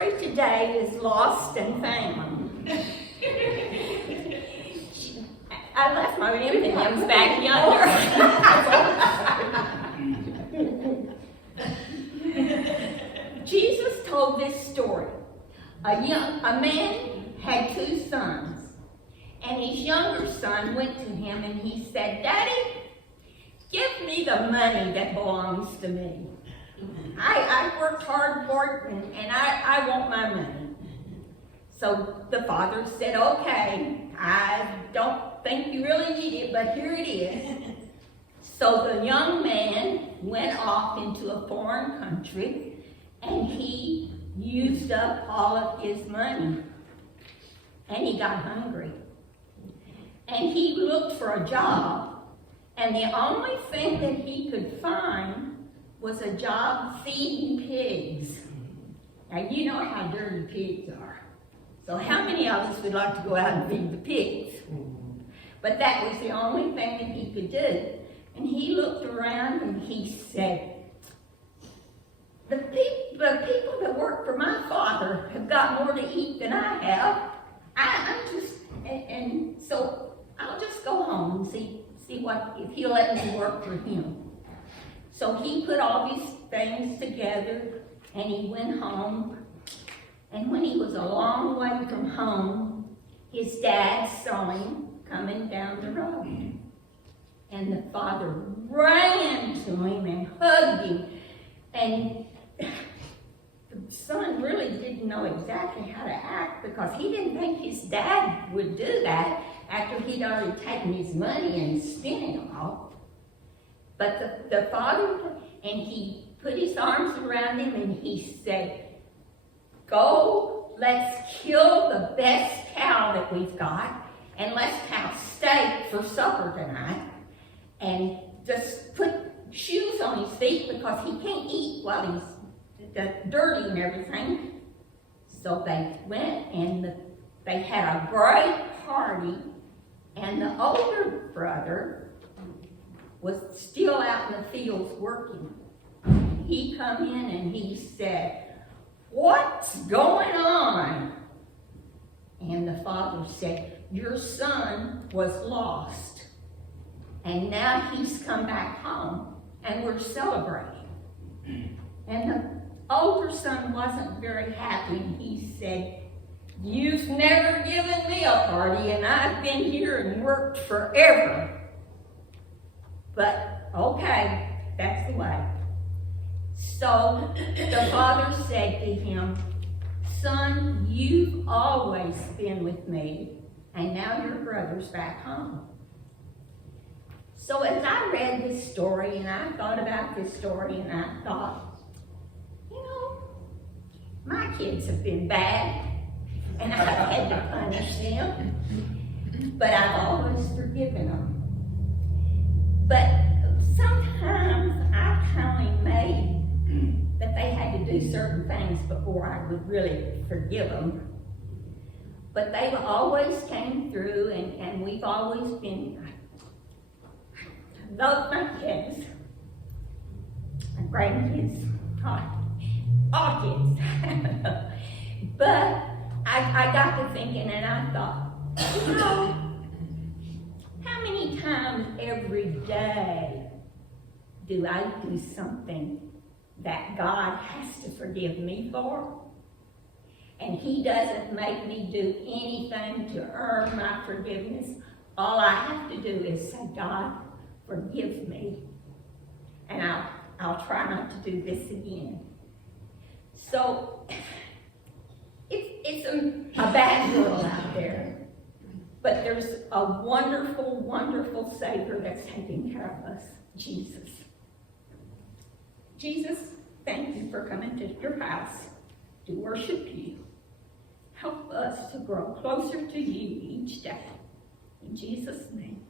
Today is lost and found. I left my M&Ms back yonder. Jesus told this story. A man had 2 sons, and his younger son went to him and he said, "Daddy, give me the money that belongs to me. I worked hard for it, and I want my money." So the father said, "Okay, I don't think you really need it, but here it is." So the young man went off into a foreign country, and he used up all of his money, and he got hungry. And he looked for a job, and the only thing that he could find was a job feeding pigs. Now, you know how dirty pigs are. So how many of us would like to go out and feed the pigs? But that was the only thing that he could do. And he looked around and he said, the people that work for my father have got more to eat than I have. So I'll just go home and see what, if he'll let me work for him. So he put all these things together and he went home. And when he was a long way from home, his dad saw him coming down the road. And the father ran to him and hugged him. And the son really didn't know exactly how to act because he didn't think his dad would do that after he'd already taken his money and spent it all. But the father, and he put his arms around him and he said, "Go, let's kill the best cow that we've got, and let's have steak for supper tonight. And just put shoes on his feet because he can't eat while he's dirty and everything." So they went and they had a great party, and the older brother was still out in the fields working. He come in and he said, "What's going on?" And the father said, "Your son was lost, and now he's come back home, and we're celebrating." And the older son wasn't very happy. He said, "You've never given me a party, and I've been here and worked forever. But okay, that's the way." So the father said to him, "Son, you've always been with me, and now your brother's back home." So as I read this story, and I thought about this story, and I thought, my kids have been bad, and I've had to punish them, but I've always forgiven them. But sometimes I kind of made that they had to do certain things before I would really forgive them. But they always came through, and we've always been, I love my kids, my grandkids, all kids. But I got to thinking and I thought, how many times every day do I do something that God has to forgive me for? And He doesn't make me do anything to earn my forgiveness. All I have to do is say, "God, forgive me, and I'll try not to do this again." So it's a bad world out there, but there's a wonderful, wonderful Savior that's taking care of us, Jesus. Jesus, thank you for coming to your house to worship you. Help us to grow closer to you each day. In Jesus' name.